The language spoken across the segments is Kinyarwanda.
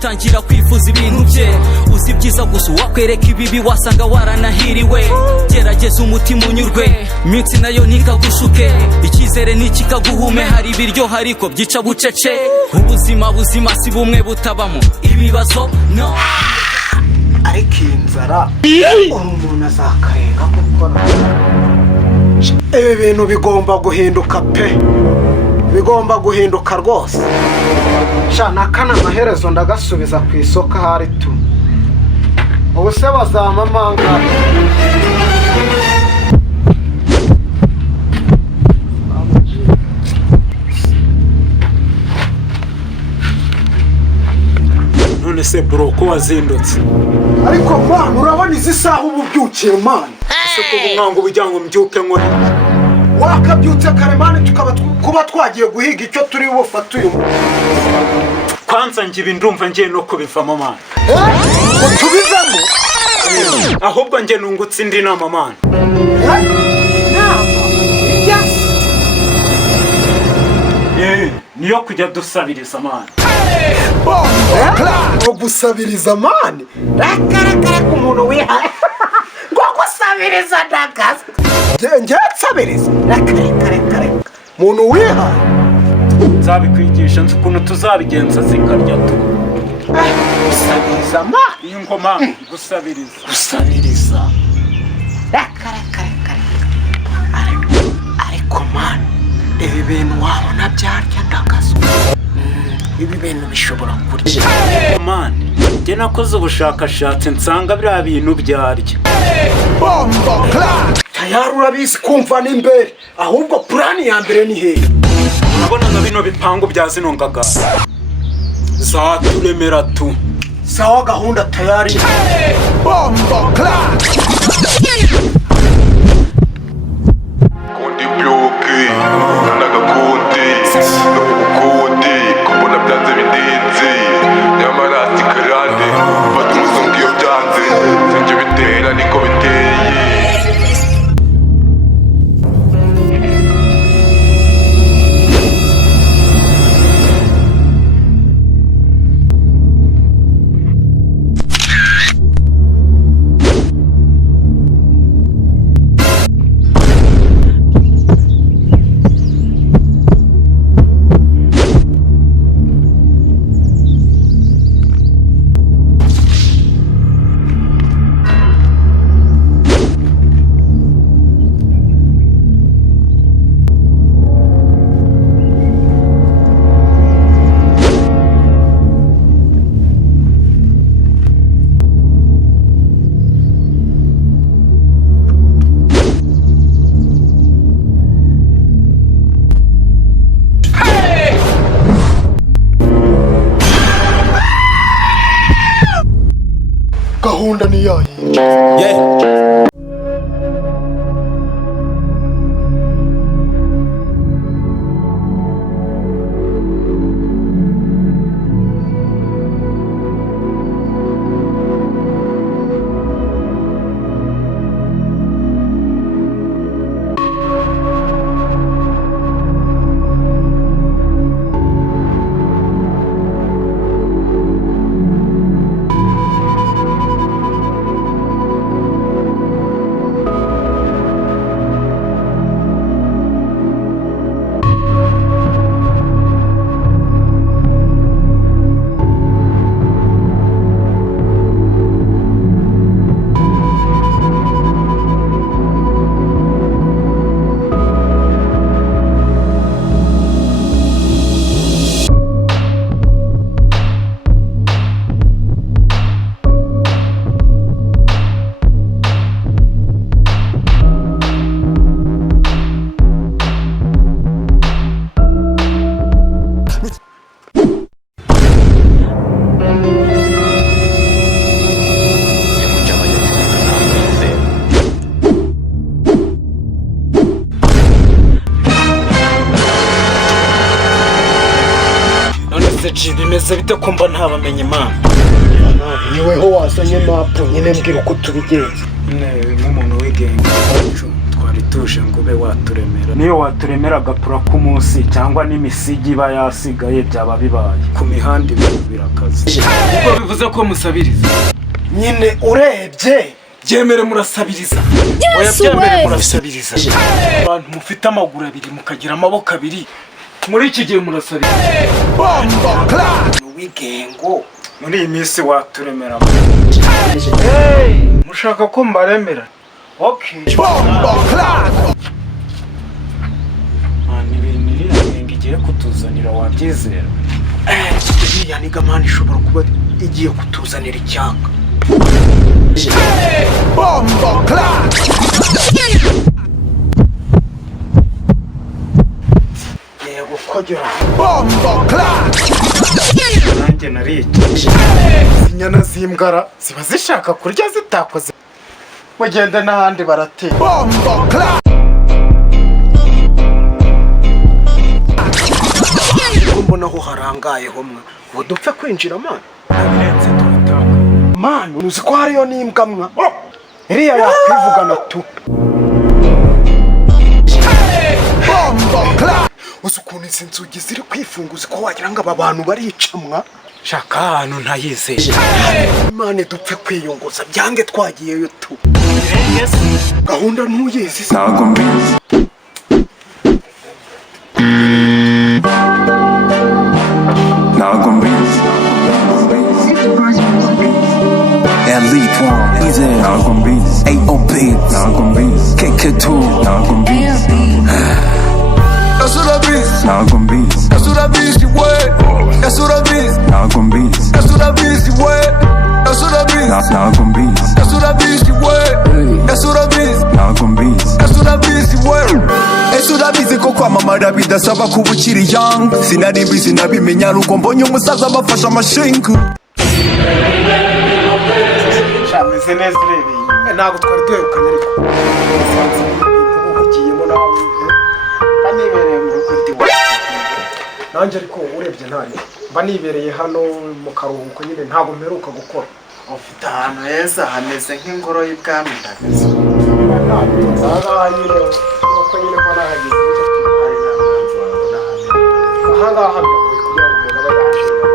utangira kwifuza ibintu bye. Uzi byiza gusa wakwereka ibibi wasanga waranahiriwe. Gerageza umutima unyurwe, minsi nayo ntikagushuke, icyizere ntikikaguhume. Hari ibiryoha ariko byica bucece. Ubuzima si bumwe butabamo ibibazo no. Ariko inzara umuntu azakarenga gukora. Ibi bintu bigomba guhinduka pe, bigomba guhinduka rwose. Shana kana amaherezo ndagasubiza ku isoko hari tu. Ubu se bazamamanga. None se bro ko wazindutse? Ariko man urabona izi saha ubu byukiye man. Ese ko umwango bijyango mbyuke nkore. Wakabyutse karemane tukaba kuba twagiye guhiga icyo turi bufate uyu. Kwanza ngibi ndumva ngiye no kubivamo man. Tubivamo? Ahubwo ngiye nungutse indi nama man. Niyo kujya dusabiriza man. Gusabiriza man? Rakarakara ku muntu wihaye. Ngo gusabiriza ndagaza. Nge nsabiriza. Rakarakara. Muntu wihaye. Nzabikwigisha ukuntu tuzabigenza zikarya tu. Gusabiriza man? Ingoma gusabiriza. Gusabiriza. Rakarakara. Ariko man, ibi bintu wabona byarya ndagaza. Ibi bintu bishobora kurya. Man, njye nakoze ubushakashatsi nsanga biriya bintu byarya. Bombo clap. Tayari urabizi kumva n'imbere. Ahubwo plani ya mbere ni hehe? Urabona na bino bipangu bya zino ngaga. Zaturemera tu. Sawa gahunda tayari. Bombo clap. Kundi bloke, nagakundi, ukundi, kubona byanze bidinze, nyamara sikarande, batumusunga iyo byanze, sinjye bitera niko biteye. Gahunda ni yayi. bimeze bite ko mba ntabamenye Imana? Niweho wazanye mapu nyine mbwira uko tubigenza. Nk'umuntu wigenge wacu twari twari tuje ngo ube waturemera, niyo waturemera agapura k'umunsi cyangwa n'imisigi iba yasigaye byaba bibaye ku mihanda ibintu birakaze. ubwo bivuze ko musabiriza nyine urebye byemere murasabiriza oya byemere murasabiriza. abantu mufite amaguru abiri mukagira amaboko abiri muri iki gihe murasabiriza wigengo muri iyi minsi waturemera. mushaka ko mbaremera? Okay. Ibintu iriya ngingo igiye kutuzanira wabyizera? iriya ni gamani ishobora kuba igiye kutuzanira icyanga. yego kogera nanjye nariye inyana z'imbwara ziba zishaka kurya zitakoze mugende n'ahandi baratera. ko mbona aho harangayeho mwa ngo dupfe kwinjira mani nabirenze turataka. mani uzi ko hariyo n'imbwa mwa iriya yakwivugana tu. uzi ukuntu izi nzugi ziri kwifunguza ko wagira ngo aba bantu baricamwa. shaka ahantu ntayizeye. imana dupfe kwiyunguza byange twagiyeyo tu. gahunda ntuyizi se. ntago mbizi. ntago mbizi. Elite One, Easy, ntago mbizi. AOP, ntago mbizi. KK2, ntago mbizi. That's what I be. ntago mbizi. That's what I be. She wet. That's what I be. ntago mbizi. That's what I be. She wet. That's what I be. ntago mbizi. That's what I be. She wet. That's what I be. ntago mbizi. That's what I be. She wet. Ese urabizi ko kwamamara bidasaba kuba ukiri young. Sinari mbizi nabimenya nuko mbonye umusaza bafashe amashinga. shameze neza urebeye ntabwo twari duherukanye ariko ubugiyemo nawe mba nibereye mu rugo ndi nanjye ariko urebye ntari mba nibereye hano mu karuhuko nyine ntabwo mperuka gukora. ufite ahantu heza hameze nk'ingoro y'ibwami ndagaze. ahangaha nyine nuko nyine mba nahageze nicyo tubaye nta mwanzi wawe n'ahandi ahangaha biragoye kugira ngo umuntu abe yashima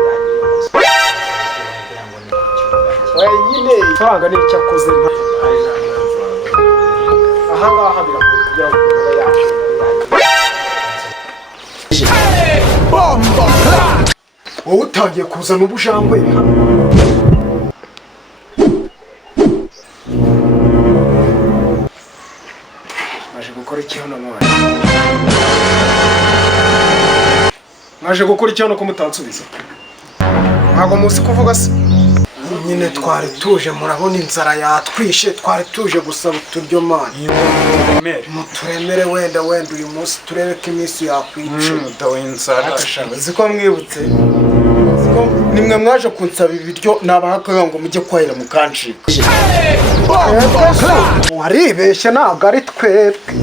wenyine ifaranga ni icyo akoze ahangaha biragoye kugira ngo umuntu abe yashima. wowe utangiye kuzana ubujangwe mwaje gukora iki hano mwana? mwaje gukora iki hano ko mutansubiza? ntabwo muzi kuvuga se? nyine twari tuje murabona inzara yatwishe twari tuje gusaba uturyo mani muturemere wenda uyu munsi turebe ko iminsi yakwica. uzi ko mwibutse nimwe mwaje kunsaba ibiryo nabahakaga ngo mujye kwahira mukancika. waribeshye ntabwo ari twebwe.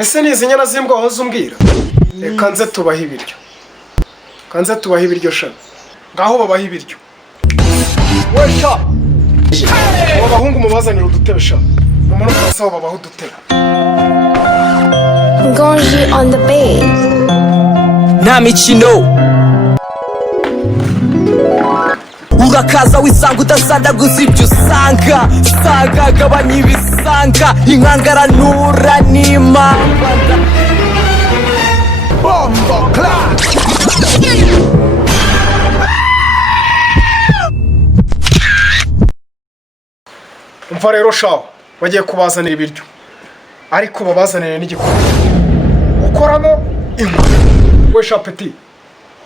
ese ni izi nyana z'imbwa wahoze umbwira? reka nze tubahe ibiryo kanze tubahe ibiryo sha ngaho babahe ibiryo. we sha abo bahungu mubazanira udutebe sha mumara ukasaba babahe udutebe. Gonji on the bass. nta mikino urakaza wisanga udasandaguza ibyo usanga sanga gabanya ibisanga inkangaranura n'imamba umva rero shaho bagiye kubazanira ibiryo ariko babazanire n'igikoni ukoramo inkwi. we sha peti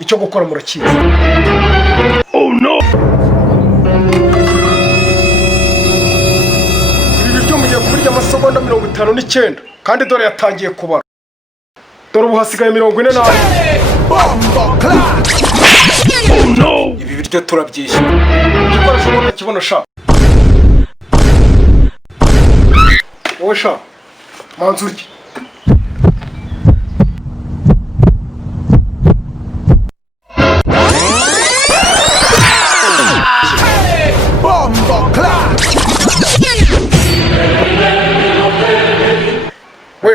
icyo gukora murakizi. ibi biryo mugiye kubirya amasegonda 59 kandi dore yatangiye kubara. dore ubu hasigaye 44. ibi biryo turabyishyura. igikoresho mbona kibono sha wowe sha manzi urye.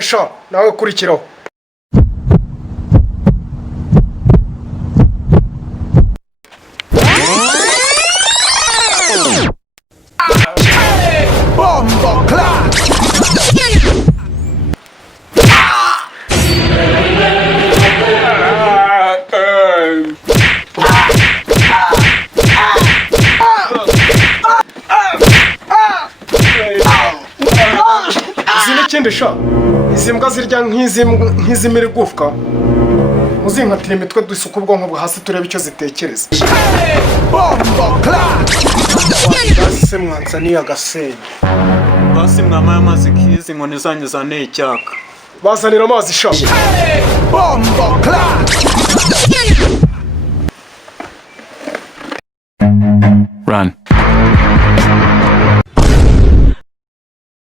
sha nawe kurikiraho. Sha izi mbwa zirya nk'izimira igufwa muzinkatira imitwe dusuka ubwonko bwa hasi turebe icyo zitekereza. Basi mwanzaniye agasenyi. Basi mwamaye amazi kizi inkoni zanyu zanteye icyaka. Bazanira amazi sha. Run.